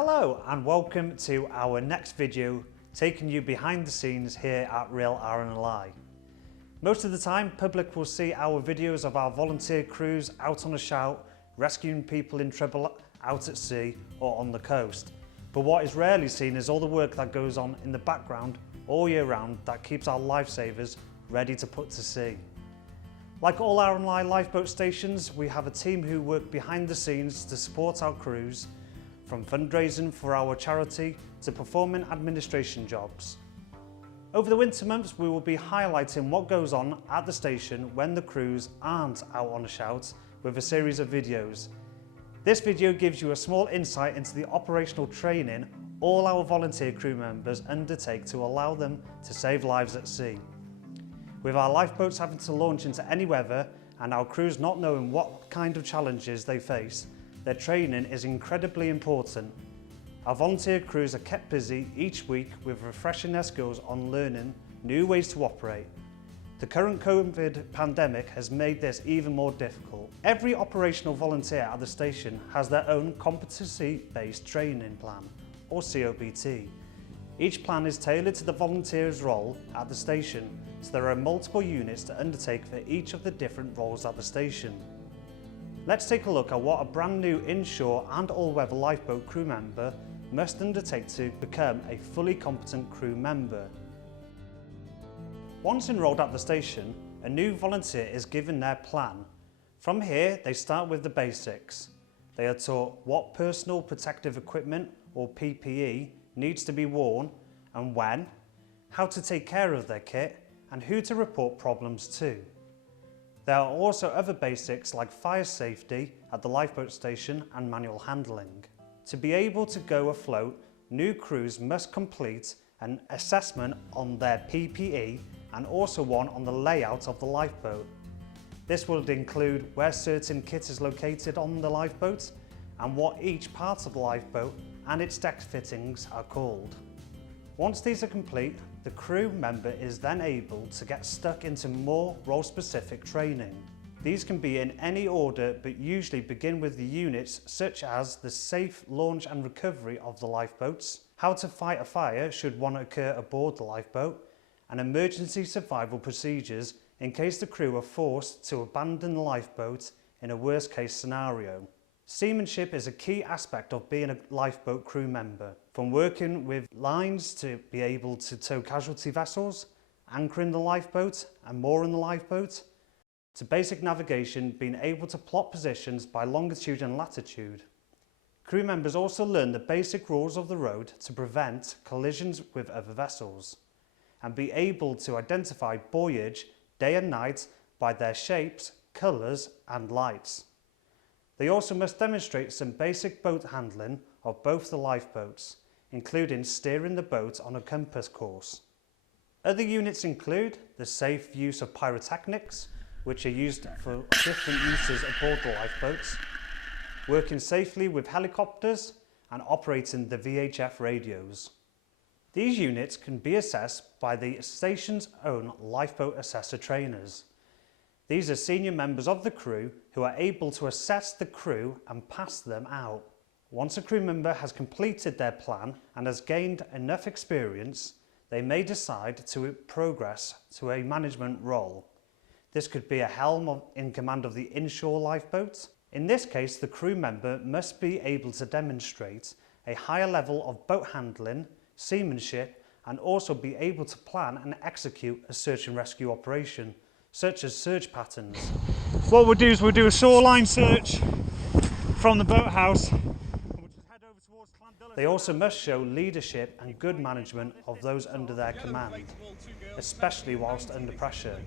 Hello and welcome to our next video taking you behind the scenes here at Rhyl RNLI. Most of the time, public will see our videos of our volunteer crews out on a shout, rescuing people in trouble out at sea or on the coast. But what is rarely seen is all the work that goes on in the background all year round that keeps our lifesavers ready to put to sea. Like all RNLI lifeboat stations, we have a team who work behind the scenes to support our crews, from fundraising for our charity to performing administration jobs. Over the winter months, we will be highlighting what goes on at the station when the crews aren't out on a shout with a series of videos. This video gives you a small insight into the operational training all our volunteer crew members undertake to allow them to save lives at sea. With our lifeboats having to launch into any weather and our crews not knowing what kind of challenges they face, their training is incredibly important. Our volunteer crews are kept busy each week with refreshing their skills on learning new ways to operate. The current COVID pandemic has made this even more difficult. Every operational volunteer at the station has their own competency-based training plan, or COBT. Each plan is tailored to the volunteer's role at the station, so there are multiple units to undertake for each of the different roles at the station. Let's take a look at what a brand new inshore and all-weather lifeboat crew member must undertake to become a fully competent crew member. Once enrolled at the station, a new volunteer is given their plan. From here, they start with the basics. They are taught what personal protective equipment, or PPE, needs to be worn and when, how to take care of their kit, and who to report problems to. There are also other basics like fire safety at the lifeboat station and manual handling. To be able to go afloat, new crews must complete an assessment on their PPE and also one on the layout of the lifeboat. This will include where certain kit is located on the lifeboat and what each part of the lifeboat and its deck fittings are called. Once these are complete, the crew member is then able to get stuck into more role-specific training. These can be in any order, but usually begin with the units such as the safe launch and recovery of the lifeboats, how to fight a fire should one occur aboard the lifeboat, and emergency survival procedures in case the crew are forced to abandon the lifeboat in a worst-case scenario. Seamanship is a key aspect of being a lifeboat crew member, from working with lines to be able to tow casualty vessels, anchoring the lifeboat and mooring the lifeboat, to basic navigation, being able to plot positions by longitude and latitude. Crew members also learn the basic rules of the road to prevent collisions with other vessels, and be able to identify buoyage day and night by their shapes, colours and lights. They also must demonstrate some basic boat handling of both the lifeboats, including steering the boat on a compass course. Other units include the safe use of pyrotechnics, which are used for different uses aboard the lifeboats, working safely with helicopters and operating the VHF radios. These units can be assessed by the station's own lifeboat assessor trainers. These are senior members of the crew who are able to assess the crew and pass them out. Once a crew member has completed their plan and has gained enough experience, they may decide to progress to a management role. This could be a helm in command of the inshore lifeboat. In this case, the crew member must be able to demonstrate a higher level of boat handling, seamanship, and also be able to plan and execute a search and rescue operation, such as search patterns. What we'll do is we'll do a shoreline search from the boathouse. They also must show leadership and good management of those under their command, especially whilst under pressure.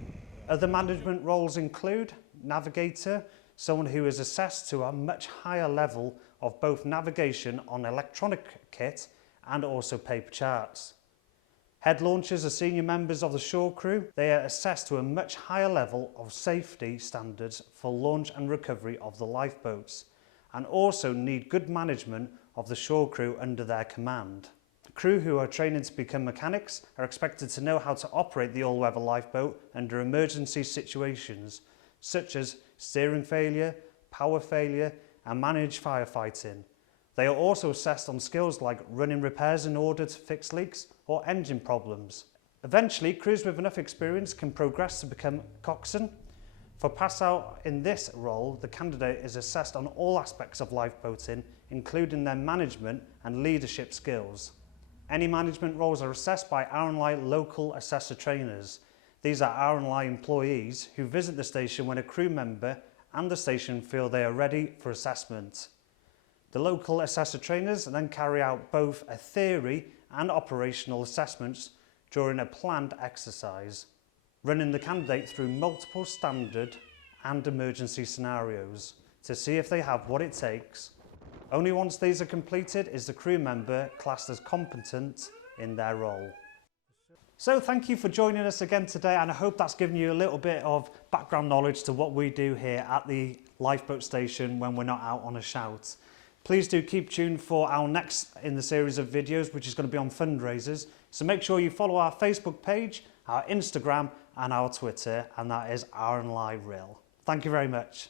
Other management roles include navigator, someone who is assessed to a much higher level of both navigation on electronic kit and also paper charts. Head launchers are senior members of the shore crew. They are assessed to a much higher level of safety standards for launch and recovery of the lifeboats, and also need good management of the shore crew under their command. The crew who are training to become mechanics are expected to know how to operate the all-weather lifeboat under emergency situations, such as steering failure, power failure, and manage firefighting. They are also assessed on skills like running repairs in order to fix leaks or engine problems. Eventually, crews with enough experience can progress to become coxswain. For pass out in this role, the candidate is assessed on all aspects of lifeboating, including their management and leadership skills. Any management roles are assessed by RNLI local assessor trainers. These are RNLI employees who visit the station when a crew member and the station feel they are ready for assessment. The local assessor trainers then carry out both a theory and operational assessments during a planned exercise, running the candidate through multiple standard and emergency scenarios to see if they have what it takes. Only once these are completed is the crew member classed as competent in their role. So thank you for joining us again today, and I hope that's given you a little bit of background knowledge to what we do here at the lifeboat station when we're not out on a shout. Please do keep tuned for our next in the series of videos, which is going to be on fundraisers. So make sure you follow our Facebook page, our Instagram and our Twitter, and that is RNLI Rhyl. Thank you very much.